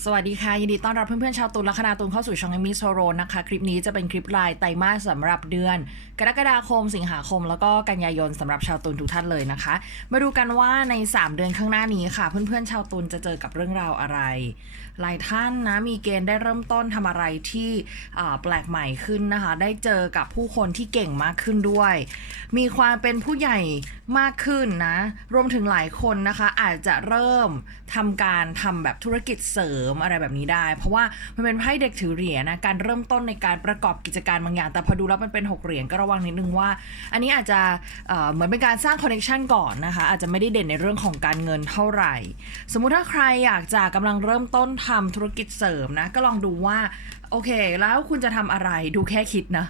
สวัสดีค่ะ ยินดีต้อนรับเพื่อนๆชาวตุลลัคนาตุลเข้าสู่ช่องเอมิโซโรนะคะ คลิปนี้จะเป็นคลิปลายไตรมาสสำหรับเดือน กรกฎาคมสิงหาคม แล้วก็กันยายนสำหรับชาวตุลทุกท่านเลยนะคะ มาดูกันว่าใน 3 เดือนข้างหน้านี้ค่ะ เพื่อนๆชาวตุลจะเจอกับเรื่องราวอะไรหลายท่านนะมีเกณฑ์ได้เริ่มต้นทำอะไรที่แปลกใหม่ขึ้นนะคะ ได้เจอกับผู้คนที่เก่งมากขึ้นด้วย มีความเป็นผู้ใหญ่มากขึ้นนะ รวมถึงหลายคนนะคะ อาจจะเริ่มทำการทำแบบธุรกิจเสริมอะไรแบบนี้ได้ เพราะว่ามันเป็นไพ่เด็กถือเหรียญนะการเริ่มต้นในการประกอบกิจการบางอย่าง แต่พอดูแล้วมันเป็นหกเหรียญก็ระวังนิดนึงว่า อันนี้อาจจะเเหมือนเป็นการสร้างคอนเน t ชันก่อนนะคะอาจจะไม่ได้เด่นในเรื่องของการเงินเท่าไหร่ สมมุติถ้าใครอยากจะกำลังเริ่มต้นทำธุรกิจเสริมนะ ก็ลองดูว่า โอเค แล้วคุณจะทำอะไรดูแค่คิดนะ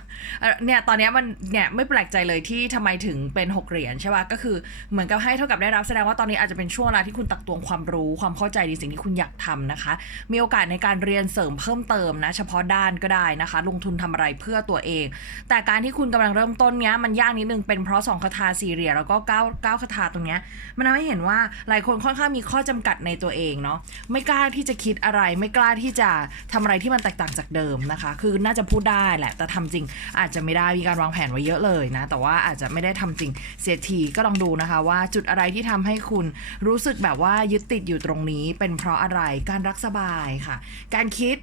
เนี่ยตอนนี้มันเนี่ยไม่แปลกใจเลยที่ทำไมถึงเป็น 6 เหรียญใช่ป่ะก็คือเหมือนกับให้เท่ากับได้รับแสดงว่าตอนนี้อาจจะเป็นช่วงเวลาที่คุณตักตวงความรู้ความเข้าใจในสิ่งที่คุณอยากทำนะคะ มีโอกาสในการเรียนเสริมเพิ่มเติมนะ เฉพาะด้านก็ได้นะคะ ลงทุนทำอะไรเพื่อตัวเอง แต่การที่คุณกำลังเริ่มต้นเนี้ยมันยากนิดนึงเป็นเพราะสองคาถาสี่เหรียญแล้วก็เก้าเก้าคาถาตรงเนี้ยมันทำให้เห็นว่าหลายคนค่อนข้างมีข้อจำกัดในตัวเองเนาะไม่กล้าที่จะคิดอะไร ไม่กล้าที่จะทำอะไรที่มันแตกต่างจากเดิมนะคะ คือน่าจะพูดได้แหละ แต่ทำจริงอาจจะไม่ได้มีการวางแผนไว้เยอะเลยนะ แต่ว่าอาจจะไม่ได้ทำจริงเสียทีก็ลองดูนะคะ ว่าจุดอะไรที่ทำให้คุณรู้สึกแบบว่ายึดติดอยู่ตรงนี้เป็นเพราะอะไรการรักสบายค่ะ การคิด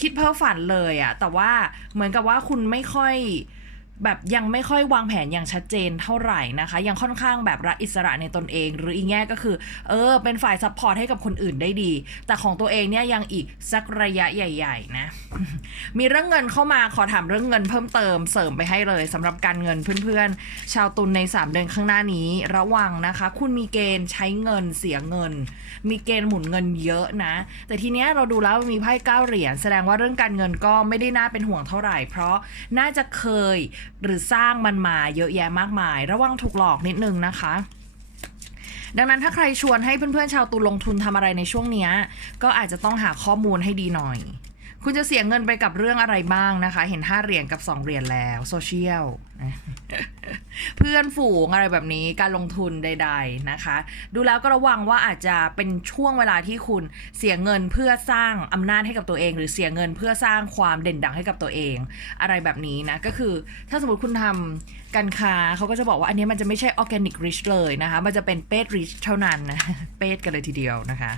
คิดเพ้อฝันเลยอะแต่ว่าเหมือนกับว่าคุณไม่ค่อย แบบยังไม่ค่อยวางแผนอย่างชัดเจนเท่าไหร่นะคะ ยังค่อนข้างแบบรักอิสระในตนเอง หรืออีกแง่ก็คือ เออ เป็นฝ่ายซัพพอร์ตให้กับคนอื่นได้ดี แต่ของตัวเองเนี่ยยังอีกสักระยะใหญ่ ๆ นะ มีเรื่องเงินเข้ามาขอถามเรื่องเงินเพิ่มเติมเสริมไปให้เลยสำหรับการเงินเพื่อนๆ ชาวตุลใน 3 เดือนข้างหน้านี้ ระวังนะคะ คุณมีเกณฑ์ใช้เงินเสียเงิน มีเกณฑ์หมุนเงินเยอะนะ แต่ทีเนี้ยเราดูแล้วมีไพ่เก้าเหรียญแสดงว่าเรื่องการเงินก็ไม่ได้น่าเป็นห่วงเท่าไหร่ เพราะน่าจะเคยหรือสร้างมันมาเยอะแยะมากมาย ระวังถูกหลอกนิดนึงนะคะดังนั้นถ้าใครชวนให้เพื่อนๆชาวตุลลงทุนทำอะไรในช่วงเนี้ยก็อาจจะต้องหาข้อมูลให้ดีหน่อย คุณจะเสียเงินไปกับเรื่องอะไรบ้างนะคะ เห็น 5 เหรียญกับ 2 เหรียญแล้วโซเชียลเพื่อนฝูงอะไรแบบนี้การลงทุนใด ๆนะคะ ดูแล้วก็ระวังว่าอาจจะเป็นช่วงเวลาที่คุณเสียเงินเพื่อสร้างอำนาจให้กับตัวเอง หรือเสียเงินเพื่อสร้างความเด่นดังให้กับตัวเอง อะไรแบบนี้นะก็คือถ้าสมมติคุณทำการค้าเขาก็จะบอกว่าอันนี้มันจะไม่ใช่ออร์แกนิกริชเลยนะคะ มันจะเป็นเป d ริชเท่านั้นนะเป d กันเลยทีเดียวนะคะ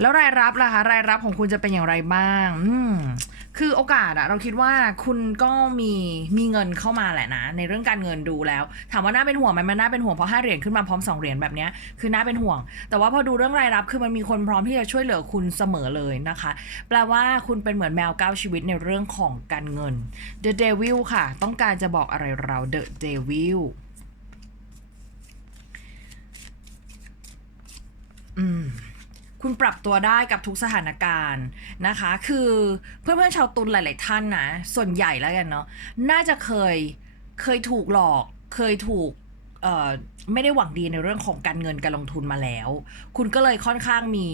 แล้วรายรับล่ะคะรายรับของคุณจะเป็นอย่างไรบ้างอืมคือโอกาสอะเราคิดว่าคุณก็มีมีเงินเข้ามาแหละนะ ในเรื่องการเงินดูแล้ว ถามว่าน่าเป็นห่วงไหมมันน่าเป็นห่วงเพราะห้าเหรียญขึ้นมาพร้อมสองเหรียญแบบนี้คือน่าเป็นห่วง แต่ว่าพอดูเรื่องรายรับคือมันมีคนพร้อมที่จะช่วยเหลือคุณเสมอเลยนะคะ แปลว่าคุณเป็นเหมือนแมวก้าวชีวิตในเรื่องของการเงิน The Devil ค่ะ ต้องการจะบอกอะไรเรา The Devil อืม คุณปรับตัวได้กับทุกสถานการณ์นะคะ คือเพื่อนๆชาวตุลหลาย ๆ ท่านนะส่วนใหญ่แล้วกันเนาะน่าจะเคยเคยถูกหลอกเคยถูกไม่ได้หวังดีในเรื่องของการเงินการลงทุนมาแล้ว คุณก็เลยค่อนข้างมี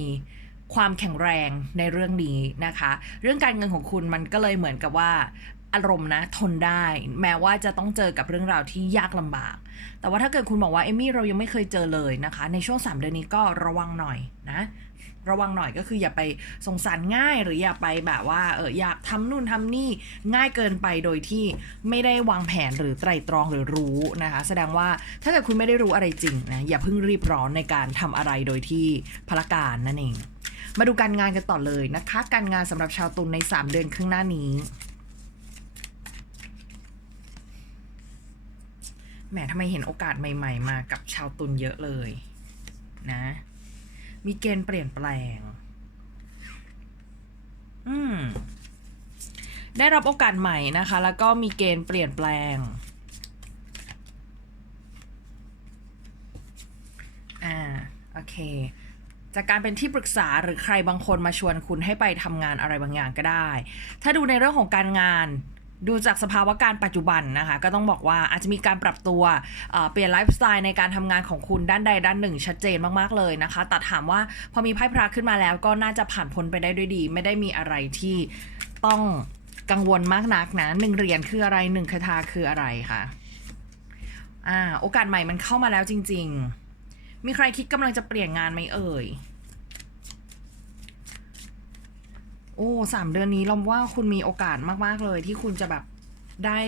ความแข็งแรงในเรื่องนี้นะคะ เรื่องการเงินของคุณมันก็เลยเหมือนกับว่าอารมณ์นะทนได้ แม้ว่าจะต้องเจอกับเรื่องราวที่ยากลำบาก แต่ว่าถ้าเกิดคุณบอกว่าเอมี่เรายังไม่เคยเจอเลยนะคะ ในช่วง 3 เดือนนี้ก็ระวังหน่อยนะ ระวังหน่อยก็คืออย่าไปสงสารง่ายหรืออย่าไปแบบว่าเอออยากทำนู่นทำนี่ง่ายเกินไปโดยที่ไม่ได้วางแผนหรือไตรตรองหรือรู้นะคะ แสดงว่าถ้าเกิดคุณไม่ได้รู้อะไรจริงนะอย่าเพิ่งรีบร้อนในการทำอะไรโดยที่พละการนั่นเอง มาดูการงานกันต่อเลยนะคะ การงานสำหรับชาวตุลใน 3 เดือนข้างหน้านี้แหมทำไมเห็นโอกาสใหม่ ๆ มากับชาวตุลเยอะเลยนะ มีเกณฑ์เปลี่ยนแปลง อืม ได้รับโอกาสใหม่นะคะ แล้วก็มีเกณฑ์เปลี่ยนแปลง อ่า โอเค จากการเป็นที่ปรึกษาหรือใครบางคนมาชวนคุณให้ไปทำงานอะไรบางอย่างก็ได้ ถ้าดูในเรื่องของการงาน ดูจากสภาวะการปัจจุบันนะคะ ก็ต้องบอกว่าอาจจะมีการปรับตัวเปลี่ยนไลฟ์สไตล์ในการทำงานของคุณด้านใดด้านหนึ่ง ชัดเจนมากๆเลยนะคะแต่ถามว่าพอมีไพ่พระขึ้นมาแล้ว ก็น่าจะผ่านพ้นไปได้ด้วยดี ไม่ได้มีอะไรที่ต้องกังวลมากนักนะหนึ่งเหรียญคืออะไรหนึ่งคาถาคืออะไรคะอ่าโอกาสใหม่มันเข้ามาแล้วจริง ๆ มีใครคิดกำลังจะเปลี่ยนงานไหมเอ่ย โอ้สามเดือนนี้เราว่าคุณมีโอกาสมาก ๆ เลย ที่คุณจะแบบได้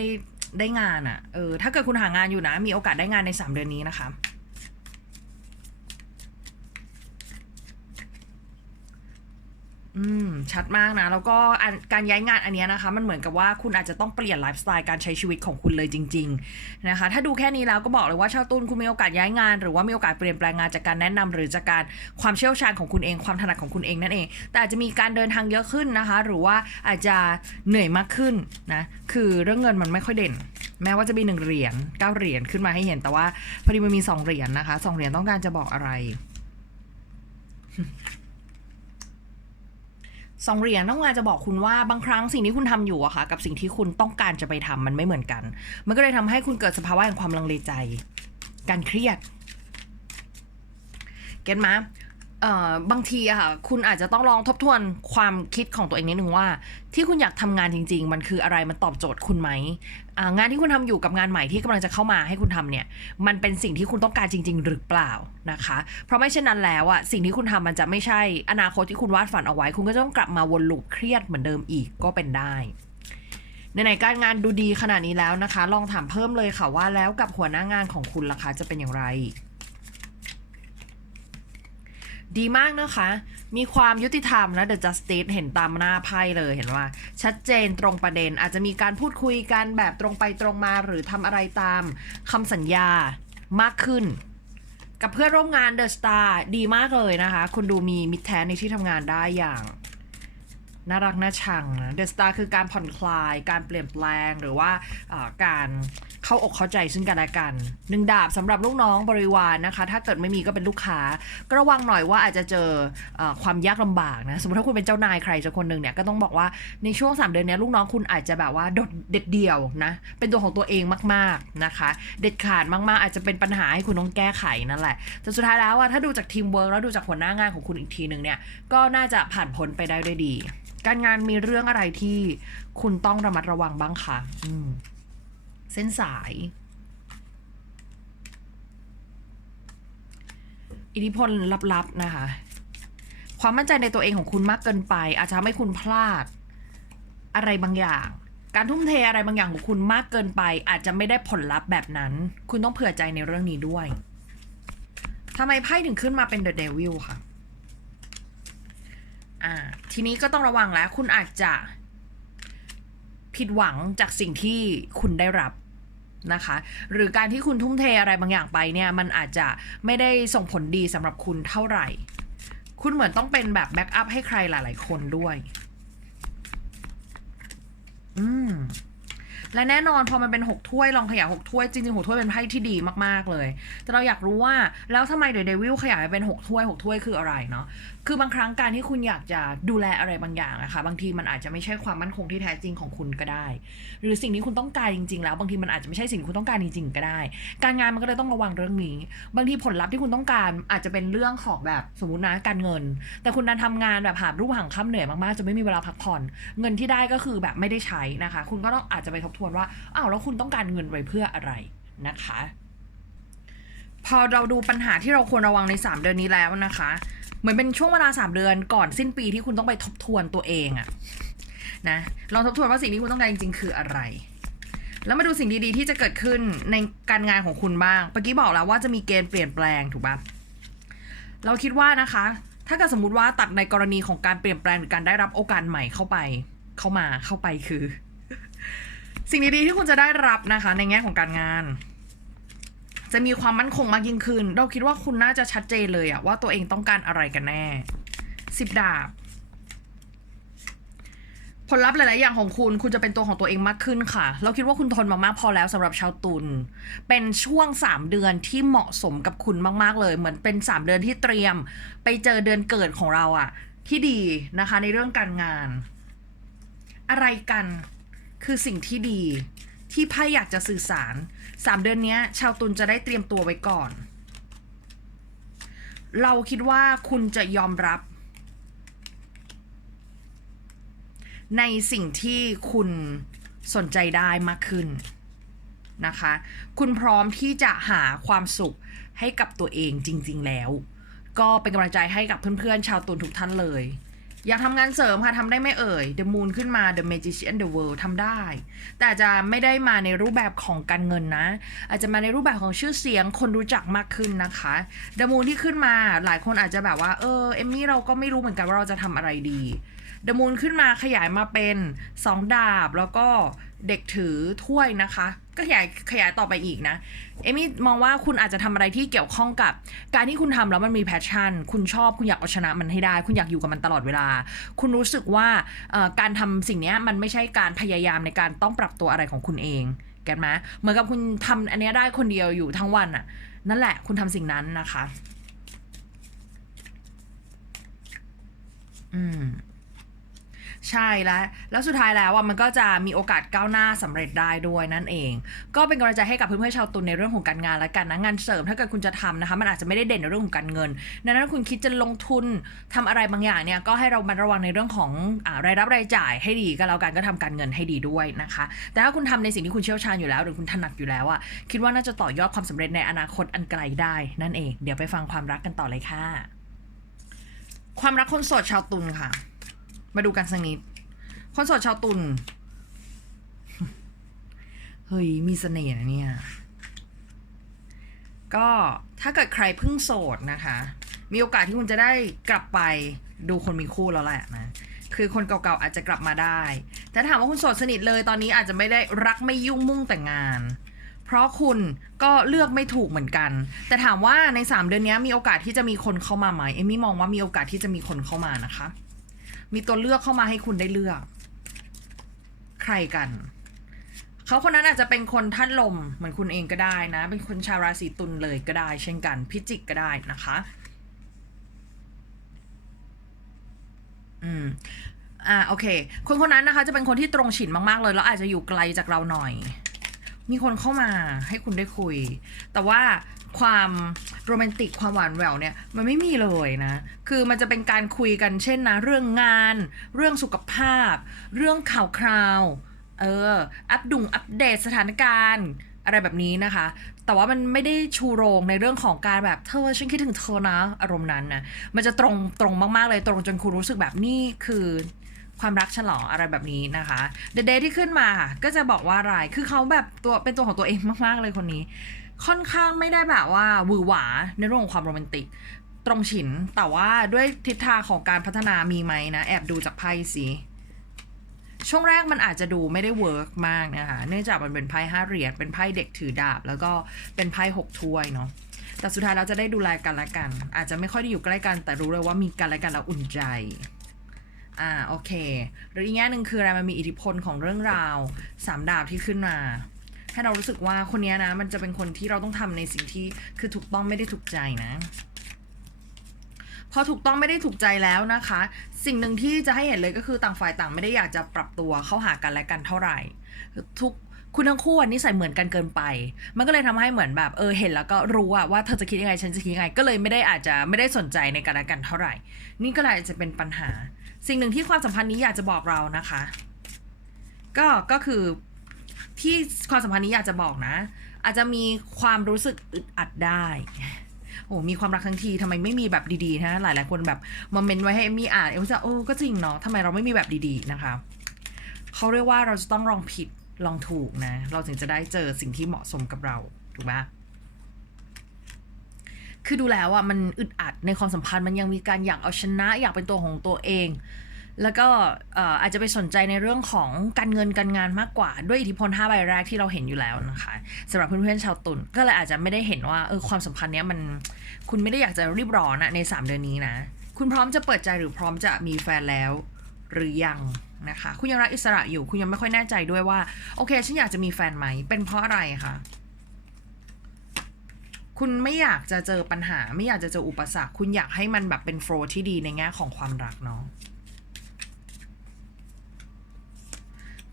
ได้งานอะ่ะ เออ ถ้าเกิดคุณหางานอยู่นะ มีโอกาสได้งานในสามเดือนนี้นะคะ อืมชัดมากนะ แล้วก็การย้ายงานอันนี้นะคะ มันเหมือนกับว่าคุณอาจจะต้องเปลี่ยนไลฟ์สไตล์การใช้ชีวิตของคุณเลยจริง ๆ นะคะ ถ้าดูแค่นี้แล้วก็บอกเลยว่าชาวตุลคุณมีโอกาสย้ายงาน หรือว่ามีโอกาสเปลี่ยนแปลงงานจากการแนะนำหรือจากการความเชี่ยวชาญของคุณเองความถนัดของคุณเองนั่นเอง แต่อาจจะมีการเดินทางเยอะขึ้นนะคะ หรือว่าอาจจะเหนื่อยมากขึ้นนะคือเรื่องเงินมันไม่ค่อยเด่น แม้ว่าจะมีหนึ่งเหรียญเก้าเหรียญขึ้นมาให้เห็น แต่ว่าพอดีมันมีสองเหรียญนะคะสองเหรียญต้องการจะบอกอะไร สองเหรียญต้องการจะบอกคุณว่าบางครั้งสิ่งที่คุณทำอยู่อะค่ะกับสิ่งที่คุณต้องการจะไปทำมันไม่เหมือนกัน มันก็เลยทำให้คุณเกิดสภาวะแห่งความลังเลใจ การเครียด เก็ตไหมา บางทีอะค่ะ คุณอาจจะต้องลองทบทวนความคิดของตัวเองนิดนึงว่า ที่คุณอยากทำงานจริง ๆ มันคืออะไรมันตอบโจทย์คุณไหมงานที่คุณทำอยู่กับงานใหม่ที่กำลังจะเข้ามาให้คุณทำเนี่ย มันเป็นสิ่งที่คุณต้องการจริง ๆ หรือเปล่านะคะ เพราะไม่เช่นนั้นแล้วอะสิ่งที่คุณทำมันจะไม่ใช่อนาคตที่คุณวาดฝันเอาไว้ คุณก็จะต้องกลับมาวนลูปเครียดเหมือนเดิมอีกก็เป็นได้ในๆการงานดูดีขนาดนี้แล้วนะคะ ลองถามเพิ่มเลยค่ะว่าแล้วกับหัวหน้างานของคุณล่ะคะจะเป็นอย่างไร ดีมากนะคะ มีความยุติธรรมนะ The Justice เห็นตามหน้าไพ่เลยเห็นว่า ชัดเจนตรงประเด็นอาจจะมีการพูดคุยกันแบบตรงไปตรงมาหรือทำอะไรตามคำสัญญามากขึ้น กับเพื่อนร่วมงาน The Star ดีมากเลยนะคะ คุณดูมีมิตรแท้ในที่ทำงานได้อย่าง น่ารักน่าชังนะเดอะสตาร์คือการผ่อนคลาย การเปลี่ยนแปลงหรือว่าการเข้าอกเข้าใจซึ่งกันและกันหนึ่งดาบสำหรับลูกน้องบริวารนะคะ ถ้าเกิดไม่มีก็เป็นลูกค้า ก็ระวังหน่อยว่าอาจจะเจออความยากลำบากนะ สมมติถ้าคุณเป็นเจ้านายใครสักคนหนึ่งเนี่ยก็ต้องบอกว่าในช่วง 3 เดือนนี้ลูกน้องคุณอาจจะแบบว่าโดดเด็ดเดี่ยวนะ เป็นตัวของตัวเองมากๆนะคะ เด็ดขาดมากๆ อาจจะเป็นปัญหาให้คุณต้องแก้ไขนั่นแหละแต่สุดท้ายแล้วอะถ้าดูจากทีมเวิร์กแล้วดูจากหัวหน้างานของคุณอีกทีหนึ่งเนี่ยก็น่าจะผ่านพ้นไปได้ด้วยดี การงานมีเรื่องอะไรที่คุณต้องระมัดระวังบ้างคะเส้นสาย อิทธิพลลับๆนะคะ ความมั่นใจในตัวเองของคุณมากเกินไป อาจจะทำให้คุณพลาดอะไรบางอย่าง การทุ่มเทอะไรบางอย่างของคุณมากเกินไป อาจจะไม่ได้ผลลัพธ์แบบนั้น คุณต้องเผื่อใจในเรื่องนี้ด้วยทำไมไพ่ถึงขึ้นมาเป็น The Devil ค่ะ อ่า ทีนี้ก็ต้องระวังแล้ว คุณอาจจะผิดหวังจากสิ่งที่คุณได้รับนะคะ หรือการที่คุณทุ่มเทอะไรบางอย่างไปเนี่ย มันอาจจะไม่ได้ส่งผลดีสำหรับคุณเท่าไหร่ คุณเหมือนต้องเป็นแบบแบ็กอัพให้ใครหลาย ๆ คนด้วย อืมและแน่นอนพอมันเป็นหกถ้วยลองขยายหกถ้วยจริงๆหกถ้วยเป็นไพ่ที่ดีมากๆเลย แต่เราอยากรู้ว่าแล้วทำไมเดอะเดวิลขยายไปเป็นหกถ้วยหกถ้วยคืออะไรเนาะ คือบางครั้งการที่คุณอยากจะดูแลอะไรบางอย่างนะคะบางทีมันอาจจะไม่ใช่ความมั่นคงที่แท้จริงของคุณก็ได้ หรือสิ่งที่คุณต้องการจริง ๆ แล้วบางทีมันอาจจะไม่ใช่สิ่งที่คุณต้องการจริง ๆ ก็ได้ การงานมันก็เลยต้องระวังเรื่องนี้ บางทีผลลัพธ์ที่คุณต้องการอาจจะเป็นเรื่องของแบบสมมตินะการเงิน แต่คุณนั้นทำงานแบบหารูปหังค่ำเหนื่อยมากๆจะไม่มีเวลาพักผ่อน เงินที่ได้ก็คือแบบไม่ได้ใช้นะคะ คุณก็ต้องอาจจะไปทบทวนว่าอ้าวแล้วคุณต้องการเงินไว้เพื่ออะไรนะคะ พอเราดูปัญหาที่เราควรระวังใน 3 เดือนนี้แล้วนะคะ เหมือนเป็นช่วงเวลา3เดือนก่อนสิ้นปีที่คุณต้องไปทบทวนตัวเองอะนะลองทบทวนว่าสิ่งที่คุณต้องการจริงๆคืออะไร แล้วมาดูสิ่งดีๆที่จะเกิดขึ้นในการงานของคุณบ้างเมื่อกี้บอกแล้วว่าจะมีเกณฑ์เปลี่ยนแปลงถูกปะเราคิดว่านะคะ ถ้าเกิดสมมติว่าตัดในกรณีของการเปลี่ยนแปลงหรือการได้รับโอกาสใหม่เข้าไป เข้ามาเข้าไปคือ สิ่งดีๆที่คุณจะได้รับนะคะ ในแง่ของการงาน จะมีความมั่นคงมากยิ่งขึ้น เราคิดว่าคุณน่าจะชัดเจนเลยอะว่าตัวเองต้องการอะไรกันแน่สิบดาบ ผลลัพธ์หลาย ๆ อย่างของคุณ คุณจะเป็นตัวของตัวเองมากขึ้นค่ะ เราคิดว่าคุณทนมามากพอแล้วสำหรับชาวตุลเป็นช่วง 3 เดือนที่เหมาะสมกับคุณมาก ๆ เลย เหมือนเป็น 3 เดือนที่เตรียม ไปเจอเดือนเกิดของเราอะที่ดีนะคะในเรื่องการงาน อะไรกันคือสิ่งที่ดี ที่ไพ่อยากจะสื่อสาร 3 เดือนนี้ชาวตุลจะได้เตรียมตัวไว้ก่อน เราคิดว่าคุณจะยอมรับ ในสิ่งที่คุณสนใจได้มากขึ้นนะคะ คุณพร้อมที่จะหาความสุขให้กับตัวเองจริง ๆ แล้ว ก็เป็นกำลังใจให้กับเพื่อนๆชาวตุลทุกท่านเลย อยากทำงานเสริมค่ะทำได้ไม่เอ่ย The Moon ขึ้นมา The Magician The World ทำได้ แต่จะไม่ได้มาในรูปแบบของการเงินนะ อาจจะมาในรูปแบบของชื่อเสียงคนรู้จักมากขึ้นนะคะ The Moon ที่ขึ้นมาหลายคนอาจจะแบบว่าเออเอมมี่เราก็ไม่รู้เหมือนกันว่าเราจะทำอะไรดี The Moon ขึ้นมาขยายมาเป็นสองดาบแล้วก็ เด็กถือถ้วยนะคะ ก็ขยายขยายต่อไปอีกนะ เอมี่มองว่าคุณอาจจะทำอะไรที่เกี่ยวข้องกับ การที่คุณทำแล้วมันมีแพชชั่น คุณชอบคุณอยากเอาชนะมันให้ได้ คุณอยากอยู่กับมันตลอดเวลา คุณรู้สึกว่าการทำสิ่งนี้มันไม่ใช่การพยายามในการต้องปรับตัวอะไรของคุณเองแกนไหมเหมือนกับคุณทำอันนี้ได้คนเดียวอยู่ทั้งวันอะนั่นแหละคุณทำสิ่งนั้นนะคะ อืม ใช่แล้ว แล้วสุดท้ายแล้วอะมันก็จะมีโอกาสก้าวหน้าสำเร็จได้ด้วยนั่นเอง ก็เป็นกำลังใจให้กับเพื่อนๆชาวตุลในเรื่องของการงานและกันนะงานเสริมถ้าเกิดคุณจะทำนะคะ มันอาจจะไม่ได้เด่นในเรื่องของการเงินดังนั้นคุณคิดจะลงทุนทำอะไรบางอย่างเนี่ยก็ให้เรามาระวังในเรื่องของอรายรับรายจ่ายให้ดีก็แล้วกันก็ทำการเงินให้ดีด้วยนะคะ แต่ถ้าคุณทำในสิ่งที่คุณเชี่ยวชาญอยู่แล้ว หรือคุณถนัดอยู่แล้วอะคิดว่าน่าจะต่อยอดความสำเร็จในอนาคตอันไกลได้นั่นเอง เดี๋ยวไปฟังความรักกันต่อเลยค่ะ ความรักคนโสดชาวตุลค่ะ มาดูกันสักนิด คนโสดชาวตุลเฮ้ย มีเสน่ห์นะเนี่ย ก็ถ้าเกิดใครเพิ่งโสดนะคะ มีโอกาสที่คุณจะได้กลับไปดูคนมีคู่แล้วแหละนะ คือคนเก่าๆอาจจะกลับมาได้แต่ถามว่าคุณโสดสนิทเลยตอนนี้อาจจะไม่ได้รักไม่ยุ่งมุ่งแต่งงาน เพราะคุณก็เลือกไม่ถูกเหมือนกัน แต่ถามว่าใน 3 เดือนนี้มีโอกาสที่จะมีคนเข้ามาไหม เอมมี่มองว่ามีโอกาสที่จะมีคนเข้ามานะคะ มีตัวเลือกเข้ามาให้คุณได้เลือก ใครกัน เขาคนนั้นอาจจะเป็นคนท่านลมเหมือนคุณเองก็ได้นะ เป็นคนชาวราศีตุลเลยก็ได้ เช่นกัน พิจิกก็ได้นะคะ อืมอ่าโอเค คนคนนั้นนะคะ จะเป็นคนที่ตรงฉินมากๆเลย แล้วอาจจะอยู่ไกลจากเราหน่อย มีคนเข้ามาให้คุณได้คุย แต่ว่าความโรแมนติกความหวานแหววเนี่ยมันไม่มีเลยนะ คือมันจะเป็นการคุยกันเช่นนะ เรื่องงาน เรื่องสุขภาพ เรื่องข่าวคราว เออ อัปดุงอัปเดตสถานการณ์อะไรแบบนี้นะคะ แต่ว่ามันไม่ได้ชูโรงในเรื่องของการแบบเธอฉันคิดถึงเธอนะ อารมณ์นั้นนะ มันจะตรงตรงมากๆเลยตรงจนคุณรู้สึกแบบนี่คือ ความรักฉลองอะไรแบบนี้นะคะเด e เดที่ขึ้นมาค่ะก็จะบอกว่าอะไรคือเขาแบบตัวเป็นตัวของตัวเองมากๆเลยคนนี้ ค่อนข้างไม่ได้แบบว่าหวือหวาในเรื่องของความโรแมนติก ตรงฉิน แต่ว่าด้วยทิศทางของการพัฒนามีไหมนะ แอบดูจากไพ่สิช่วงแรกมันอาจจะดูไม่ได้เวิร์กมากนะคะ เนื่องจากมันเป็นไพ่ห้าเหรียญ เป็นไพ่เด็กถือดาบ แล้วก็เป็นไพ่หกถ้วยเนาะ แต่สุดท้ายเราจะได้ดูแลกันและกัน อาจจะไม่ค่อยได้อยู่ใกล้กัน แต่รู้เลยว่ามีกันและกันแล้วอุ่นใจ อ่าโอเคหรืออีกแง่หนึ่งคืออะไรมันมีอิทธิพลของเรื่องราวสามดาบที่ขึ้นมาให้เรารู้สึกว่าคนนี้นะ มันจะเป็นคนที่เราต้องทำในสิ่งที่คือถูกต้องไม่ได้ถูกใจนะ พอถูกต้องไม่ได้ถูกใจแล้วนะคะ สิ่งหนึ่งที่จะให้เห็นเลยก็คือต่างฝ่ายต่างไม่ได้อยากจะปรับตัวเข้าหากันและกันเท่าไหร่ ทุกคุณทั้งคู่นนี้ใส่เหมือนกันเกินไป มันก็เลยทำให้เหมือนแบบเออเห็นแล้วก็รู้อะว่าเธอจะคิดยังไงฉันจะคิดยังไง ก็เลยไม่ได้อาจจะไม่ได้สนใจในกันและกันเท่าไหร่ นี่ก็เลยอาจจะเป็นปัญหา สิ่งหนึ่งที่ความสัมพันธ์นี้อยากจะบอกเรานะคะ ก็ก็คือที่ความสัมพันธ์นี้อยากจะบอกนะ อาจจะมีความรู้สึกอึดอัดได้โอ้มีความรักทั้งทีทำไมไม่มีแบบดีๆนะหลายๆคนแบบมาเมนไว้ให้เอมมี่อ่านเอมจะโอ้ก็จริงเนาะทำไมเราไม่มีแบบดีๆนะคะเขาเรียกว่าเราจะต้องลองผิดลองถูกนะ เราถึงจะได้เจอสิ่งที่เหมาะสมกับเราถูกไหม คือดูแล้วอะมันอึดอัดในความสัมพันธ์มันยังมีการอยากเอาชนะ อยากเป็นตัวของตัวเอง แล้วก็เอ่ออาจจะไปสนใจในเรื่องของการเงินการงานมากกว่า ด้วยอิทธิพล5ใบแรกที่เราเห็นอยู่แล้วนะคะสำหรับเพื่อนๆชาวตุลก็เลยอาจจะไม่ได้เห็นว่าเออความสัมพันธ์เนี้ยมันคุณไม่ได้อยากจะรีบร้อนอะใน 3 เดือนนี้นะ คุณพร้อมจะเปิดใจหรือพร้อมจะมีแฟนแล้ว หรือยังนะคะ คุณยังรักอิสระอยู่ คุณยังไม่ค่อยแน่ใจด้วยว่าโอเค ฉันอยากจะมีแฟนไหมเป็นเพราะอะไรคะ คุณไม่อยากจะเจอปัญหา ไม่อยากจะเจออุปสรรค คุณอยากให้มันแบบเป็นโฟล์ที่ดีในแง่ของความรักเนาะ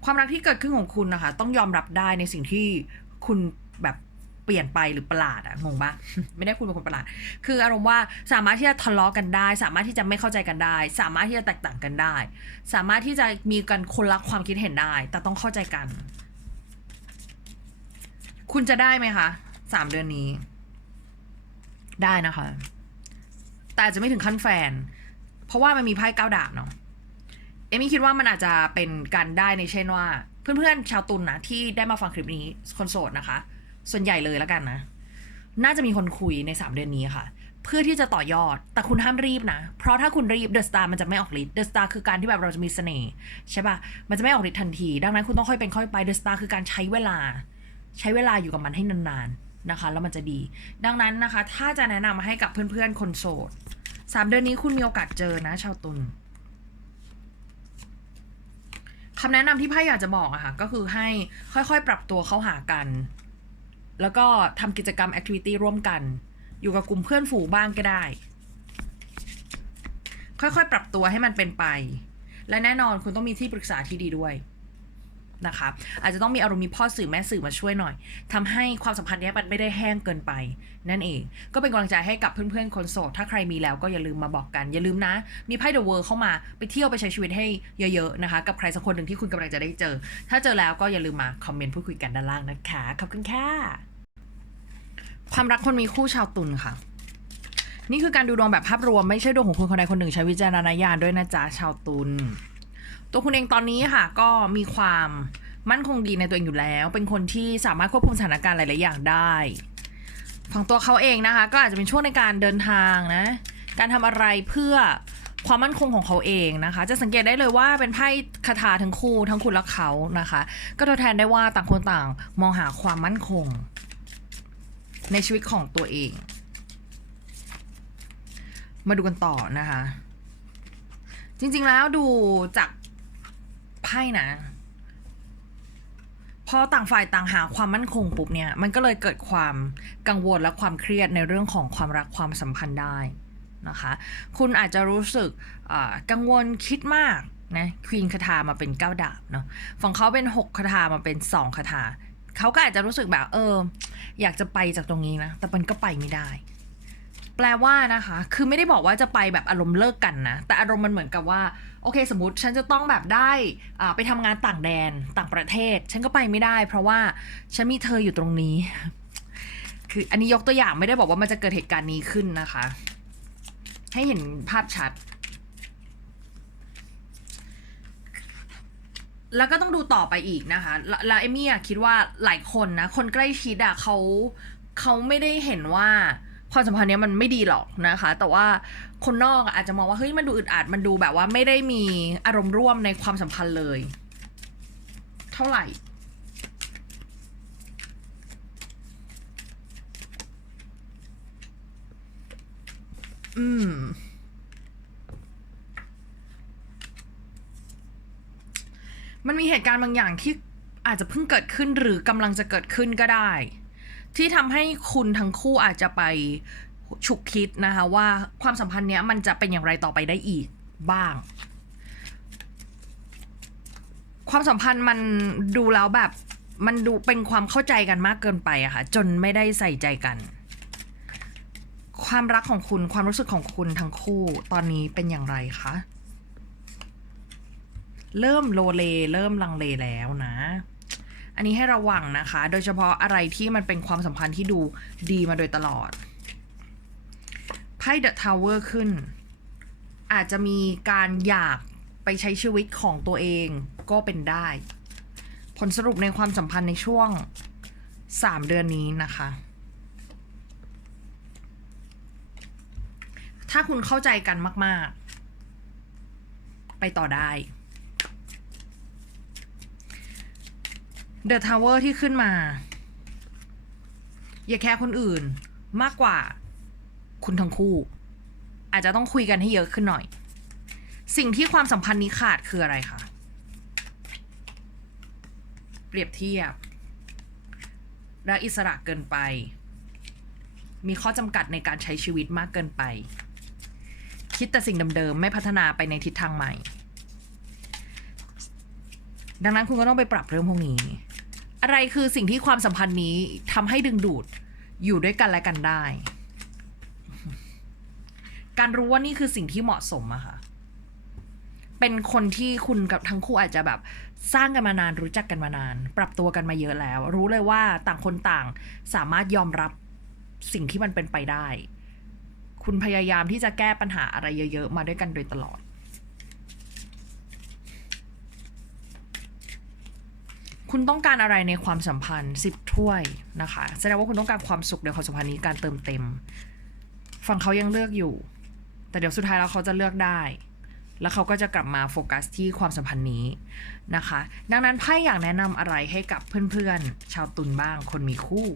ความรักที่เกิดขึ้นของคุณนะคะ ต้องยอมรับได้ในสิ่งที่คุณแบบเปลี่ยนไปหรือประหลาดอะงงปะไม่ได้คุณเป็นคนประหลาด คืออารมณ์ว่าสามารถที่จะทะเลาะกันได้ สามารถที่จะไม่เข้าใจกันได้ สามารถที่จะแตกต่างกันได้ สามารถที่จะมีกันคนละความคิดเห็นได้ แต่ต้องเข้าใจกัน คุณจะได้ไหมคะสามเดือนนี้ ได้นะคะ แต่จะไม่ถึงขั้นแฟน เพราะว่ามันมีไพ่เก้าดาบเนาะเอมี่คิดว่ามันอาจจะเป็นการได้ในเช่นว่า เพื่อนๆชาวตุนนะที่ได้มาฟังคลิปนี้คนโสดนะคะ ส่วนใหญ่เลยแล้วกันนะ น่าจะมีคนคุยใน3เดือนนี้ค่ะ เพื่อที่จะต่อยอดแต่คุณห้ามรีบนะ เพราะถ้าคุณรีบเดอะสตาร์มันจะไม่ออกฤทธิ์เดอะสตาร์คือการที่แบบเราจะมีเสน่ห์ใช่ปะมันจะไม่ออกฤทธิ์ทันที ดังนั้นคุณต้องค่อยเป็นค่อยไปเดอะสตาร์คือการใช้เวลา ใช้เวลาอยู่กับมันให้นานๆ นะคะ แล้วมันจะดี ดังนั้นนะคะ ถ้าจะแนะนำมาให้กับเพื่อนๆ คนโสดสามเดือนนี้คุณมีโอกาสเจอนะ ชาวตุลคำแนะนำที่ไพ่อยากจะบอกอะค่ะก็คือให้ค่อยๆ ปรับตัวเข้าหากัน แล้วก็ทำกิจกรรมแอคทิวิตี้ร่วมกัน อยู่กับกลุ่มเพื่อนฝูงบ้างก็ได้ ค่อยๆ ปรับตัวให้มันเป็นไป และแน่นอนคุณต้องมีที่ปรึกษาที่ดีด้วย นะคะอาจจะต้องมีอารมณ์มีพ่อสื่อแม่สื่อมาช่วยหน่อยทำให้ความสัมพันธ์นี้มันไม่ได้แห้งเกินไป นั่นเอง ก็เป็นกำลังใจให้กับเพื่อนๆคนโสด ถ้าใครมีแล้วก็อย่าลืมมาบอกกัน อย่าลืมนะ มีไพ่เดอะเวิร์เข้ามาไปเที่ยวไปใช้ชีวิตให้เยอะๆนะคะ กับใครสักคนหนึ่งที่คุณกำลังจะได้เจอ ถ้าเจอแล้วก็อย่าลืมมาคอมเมนต์พูดคุยกันด้านล่างนะคะขอบคุณค่ะความรักคนมีคู่ชาวตุลค่ะนี่คือการดูดวงแบบภาพรวมไม่ใช่ดวงของคุณคนใดคนหนึ่งใช้วิจารณญาณด้วยนะจ๊ะชาวตุล ตัวคุณเองตอนนี้ค่ะ ก็มีความมั่นคงดีในตัวเองอยู่แล้ว เป็นคนที่สามารถควบคุมสถานการณ์หลาย ๆ อย่างได้ฝั่งตัวเขาเองนะคะ ก็อาจจะเป็นช่วงในการเดินทางนะ การทำอะไรเพื่อความมั่นคงของเขาเองนะคะ จะสังเกตได้เลยว่าเป็นไพ่คาถาทั้งคู่ทั้งคุณและเขานะคะ ก็ตัวแทนได้ว่าต่างคนต่างมองหาความมั่นคง ในชีวิตของตัวเอง มาดูกันต่อนะคะ จริงๆแล้วดูจาก ไพ่นะพอต่างฝ่ายต่างหาความมั่นคงปุ๊บเนี่ย มันก็เลยเกิดความกังวลและความเครียดในเรื่องของความรักความสัมพันธ์ได้นะคะ คุณอาจจะรู้สึกกังวลคิดมากนะควีนคาถามาเป็นเก้าดาบเนาะฝั่งเขาเป็นหกคาถามาเป็นสองคาถาเขาก็อาจจะรู้สึกแบบเออ อยากจะไปจากตรงนี้นะ แต่มันก็ไปไม่ได้ แปลว่านะคะ คือไม่ได้บอกว่าจะไปแบบอารมณ์เลิกกันนะ แต่อารมณ์มันเหมือนกับว่า โอเค สมมติฉันจะต้องแบบได้อ่าไปทำงานต่างแดนต่างประเทศ ฉันก็ไปไม่ได้ เพราะว่าฉันมีเธออยู่ตรงนี้ คืออันนี้ยกตัวอย่างไม่ได้บอกว่ามันจะเกิดเหตุการณ์นี้ขึ้นนะคะ ให้เห็นภาพชัด แล้วก็ต้องดูต่อไปอีกนะคะแล้วเอมี่คิดว่าหลายคนนะ คนใกล้ชิดอะเขาเขาไม่ได้เห็นว่า ความสัมพันธ์นี้มันไม่ดีหรอกนะคะ แต่ว่าคนนอกอะอาจจะมองว่าเฮ้ยมันดูอึดอัดมันดูแบบว่าไม่ได้มีอารมณ์ร่วมในความสัมพันธ์เลย เท่าไหร่อืม มันมีเหตุการณ์บางอย่างที่อาจจะเพิ่งเกิดขึ้นหรือกำลังจะเกิดขึ้นก็ได้ ที่ทำให้คุณทั้งคู่อาจจะไปฉุกคิดนะคะว่าความสัมพันธ์เนี้ยมันจะเป็นอย่างไรต่อไปได้อีกบ้าง ความสัมพันธ์มันดูแล้วแบบมันดูเป็นความเข้าใจกันมากเกินไปอะค่ะจนไม่ได้ใส่ใจกัน ความรักของคุณความรู้สึกของคุณทั้งคู่ตอนนี้เป็นอย่างไรคะเริ่มโลเลเริ่มลังเลแล้วนะ อันนี้ให้ระวังนะคะ โดยเฉพาะอะไรที่มันเป็นความสัมพันธ์ที่ดูดีมาโดยตลอด ไพ่เดอะทาวเวอร์ขึ้น อาจจะมีการอยากไปใช้ชีวิตของตัวเองก็เป็นได้ ผลสรุปในความสัมพันธ์ในช่วง 3 เดือนนี้นะคะ ถ้าคุณเข้าใจกันมาก ๆ ไปต่อได้ The Tower ที่ขึ้นมา อย่าแค่คนอื่นมากกว่าคุณทั้งคู่ อาจจะต้องคุยกันให้เยอะขึ้นหน่อย สิ่งที่ความสัมพันธ์นี้ขาดคืออะไรคะเปรียบเทียบรักอิสระเกินไป มีข้อจำกัดในการใช้ชีวิตมากเกินไป คิดแต่สิ่งเดิมๆ ไม่พัฒนาไปในทิศทางใหม่ ดังนั้นคุณก็ต้องไปปรับเรื่องพวกนี้ อะไรคือสิ่งที่ความสัมพันธ์นี้ทำให้ดึงดูดอยู่ด้วยกันและกันได้ การรู้ว่านี่คือสิ่งที่เหมาะสมอะค่ะ เป็นคนที่คุณกับทั้งคู่อาจจะแบบ สร้างกันมานานรู้จักกันมานาน ปรับตัวกันมาเยอะแล้ว รู้เลยว่าต่างคนต่างสามารถยอมรับสิ่งที่มันเป็นไปได้ คุณพยายามที่จะแก้ปัญหาอะไรเยอะ ๆ มาด้วยกันโดยตลอด คุณต้องการอะไรในความสัมพันธ์สิบถ้วยนะคะ แสดงว่าคุณต้องการความสุขในความสัมพันธ์นี้การเติมเต็ม ฝั่งเขายังเลือกอยู่ แต่เดี๋ยวสุดท้ายแล้วเขาจะเลือกได้ แล้วเขาก็จะกลับมาโฟกัสที่ความสัมพันธ์นี้นะคะ ดังนั้นไพ่อยากแนะนำอะไรให้กับเพื่อนๆ ชาวตุลบ้างคนมีคู่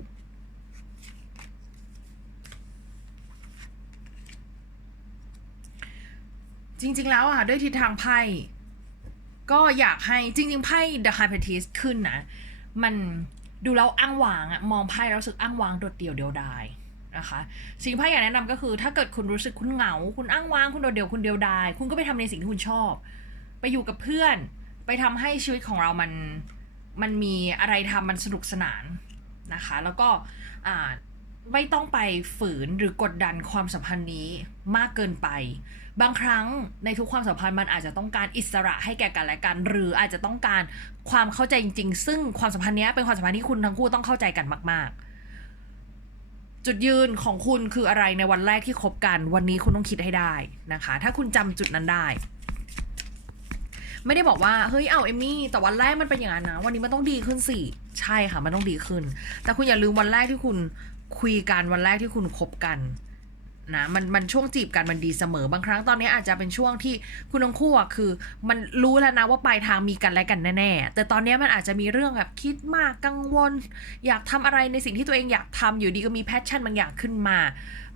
จริงๆ แล้วอะด้วยทิศทางไพ่ ก็อยากให้จริง ๆ ไพ่ The High Priestess ขึ้นนะ มันดูแล้วอ้างวางอะมองไพ่แล้วรู้สึกอ้างวางโดดเดี่ยวเดียวดายนะคะสิ่งที่ไพ่อยากแนะนำก็คือ ถ้าเกิดคุณรู้สึกคุณเหงา คุณอ้างว้างคุณโดดเดี่ยวคุณเดียวดาย คุณก็ไปทำในสิ่งที่คุณชอบ ไปอยู่กับเพื่อน ไปทำให้ชีวิตของเรามันมันมีอะไรทำมันสนุกสนานนะคะ แล้วก็ไม่ต้องไปฝืนหรือกดดันความสัมพันธ์นี้มากเกินไป บางครั้งในทุกความสัมพันธ์มันอาจจะต้องการอิสระให้แก่กันและกันหรืออาจจะต้องการความเข้าใจจริง ๆ ซึ่งความสัมพันธ์นี้เป็นความสัมพันธ์ที่คุณทั้งคู่ต้องเข้าใจกันมาก ๆ จุดยืนของคุณคืออะไรในวันแรกที่คบกัน วันนี้คุณต้องคิดให้ได้นะคะ ถ้าคุณจำจุดนั้นได้ ไม่ได้บอกว่าเฮ้ยเอาเอมมี่แต่วันแรกมันเป็นอย่างนั้นนะวันนี้มันต้องดีขึ้นสิใช่ค่ะมันต้องดีขึ้น แต่คุณอย่าลืมวันแรกที่คุณคุยกันวันแรกที่คุณคบกัน นะมันมันช่วงจีบกันมันดีเสมอบางครั้งตอนนี้อาจจะเป็นช่วงที่คุณทั้งคู่อะคือ มันรู้แล้วนะว่าปลายทางมีกันและกันแน่ๆแต่ตอนนี้มันอาจจะมีเรื่องแบบคิดมากกังวล อยากทำอะไรในสิ่งที่ตัวเองอยากทำอยู่ดีก็มีแพชชั่นบางอย่างขึ้นมา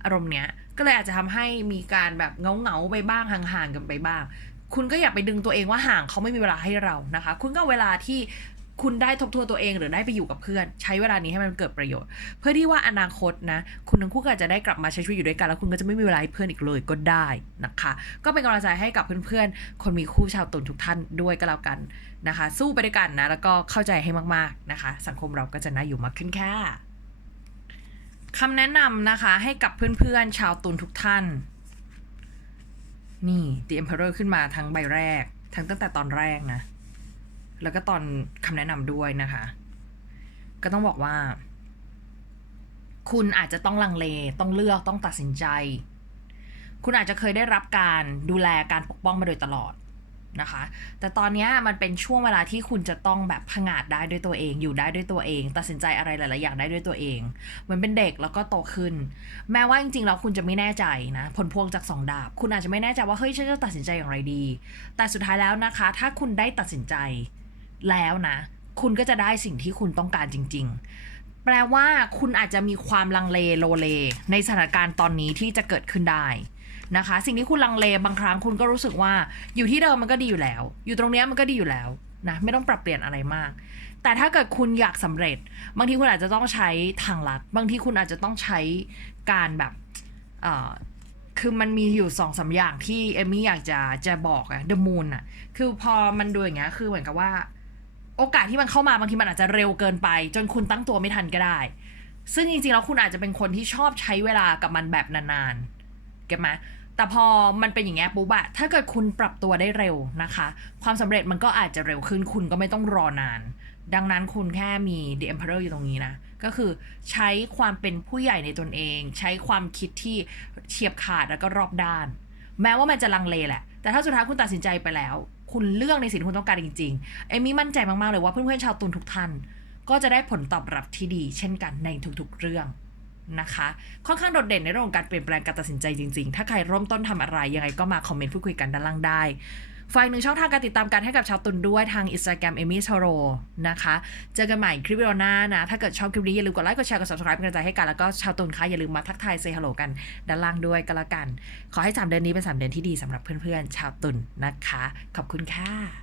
อารมณ์เนี้ยก็เลยอาจจะทำให้มีการแบบเงาๆไปบ้างห่างๆกันไปบ้าง คุณก็อย่าไปดึงตัวเองว่าห่างเขาไม่มีเวลาให้เรานะคะ คุณก็เวลาที่ คุณได้ทบทวนตัวเองหรือได้ไปอยู่กับเพื่อน ใช้เวลานี้ให้มันเกิดประโยชน์ เพื่อที่ว่าอนาคตนะ คุณทั้งคู่ก็อาจจะได้กลับมาใช้ชีวิตอยู่ด้วยกัน แล้วคุณก็จะไม่มีเวลาให้เพื่อนอีกเลยก็ได้นะคะ ก็เป็นกำลังใจให้กับเพื่อนๆ คนมีคู่ชาวตุลทุกท่านด้วยก็แล้วกันนะคะ สู้ไปด้วยกันนะ แล้วก็เข้าใจให้มากๆนะคะ สังคมเราก็จะน่าอยู่มากขึ้นค่ะคำแนะนำนะคะให้กับเพื่อนๆ ชาวตุลทุกท่าน นี่ The Emperor ขึ้นมาทั้งใบแรก ทั้งตั้งแต่ตอนแรกนะ แล้วก็ตอนคำแนะนำด้วยนะคะ ก็ต้องบอกว่า คุณอาจจะต้องลังเล ต้องเลือกต้องตัดสินใจ คุณอาจจะเคยได้รับการดูแลการปกป้องมาโดยตลอดนะคะ แต่ตอนนี้มันเป็นช่วงเวลาที่คุณจะต้องแบบผงาดได้ด้วยตัวเอง อยู่ได้ด้วยตัวเอง ตัดสินใจอะไรหลาย ๆ อย่างได้ด้วยตัวเองเหมือนเป็นเด็กแล้วก็โตขึ้น แม้ว่าจริง ๆ แล้วคุณจะไม่แน่ใจนะผลพวงจากสองดาบ คุณอาจจะไม่แน่ใจว่าเฮ้ยฉันจะตัดสินใจอย่างไรดี แต่สุดท้ายแล้วนะคะ ถ้าคุณได้ตัดสินใจ แล้วนะ คุณก็จะได้สิ่งที่คุณต้องการจริง ๆ แปลว่าคุณอาจจะมีความลังเลโลเล ในสถานการณ์ตอนนี้ที่จะเกิดขึ้นได้นะคะ สิ่งที่คุณลังเลบางครั้งคุณก็รู้สึกว่าอยู่ที่เดิมมันก็ดีอยู่แล้ว อยู่ตรงเนี้ยมันก็ดีอยู่แล้วนะไม่ต้องปรับเปลี่ยนอะไรมาก แต่ถ้าเกิดคุณอยากสำเร็จ บางทีคุณอาจจะต้องใช้ทางลัด บางทีคุณอาจจะต้องใช้การแบบเอ่อคือมันมีอยู่สองสาอย่างที่เอมมี่อยากจะจะบอกอะ The Moon อะคือพอมันดูอย่างเงี้ยคือเหมือนกับว่า โอกาสที่มันเข้ามาบางทีมันอาจจะเร็วเกินไป จนคุณตั้งตัวไม่ทันก็ได้ ซึ่งจริงๆแล้วคุณอาจจะเป็นคนที่ชอบใช้เวลากับมันแบบนานๆเก็ตไหมแต่พอมันเป็นอย่างเงี้ยปุ๊บอะถ้าเกิดคุณปรับตัวได้เร็วนะคะ ความสำเร็จมันก็อาจจะเร็วขึ้น คุณก็ไม่ต้องรอนาน ดังนั้นคุณแค่มี The Emperor อยู่ตรงนี้นะ ก็คือใช้ความเป็นผู้ใหญ่ในตนเอง ใช้ความคิดที่เฉียบขาดแล้วก็รอบด้าน แม้ว่ามันจะลังเลแหละ แต่ถ้าสุดท้ายคุณตัดสินใจไปแล้ว คุณเลือกในสิ่งที่คุณต้องการจริงๆเอมี่มั่นใจมากๆเลยว่าเพื่อนๆชาวตุนทุกท่าน ก็จะได้ผลตอบรับที่ดี เช่นกันในทุกๆเรื่องนะคะ ค่อนข้างโดดเด่นในเรื่องของการเปลี่ยนแปลงการตัดสินใจจริงๆ ถ้าใครเริ่มต้นทำอะไรยังไงก็มาคอมเมนต์พูดคุยกันด้านล่างได้ ฝ่ายหนึ่งช่องทางการติดตามกันให้กับชาวตุนด้วยทาง Instagram Amy t o r o นะคะ เจอกันใหม่คลิปวิดีโอหน้านะ ถ้าเกิดชอบคลิปนี้ อย่าลืมกดไลค์ กดแชร์ กด subscribe เป็นกำลังใจให้กัน แล้วก็ชาวตุนคะอย่าลืมมาทักทายเซฮัลโหลกันด้านล่างด้วยก็แล้วกัน ขอให้ 3 เดือนนี้เป็น 3 เดือนที่ดีสำหรับเพื่อนๆชาวตุนนะคะ ขอบคุณค่ะ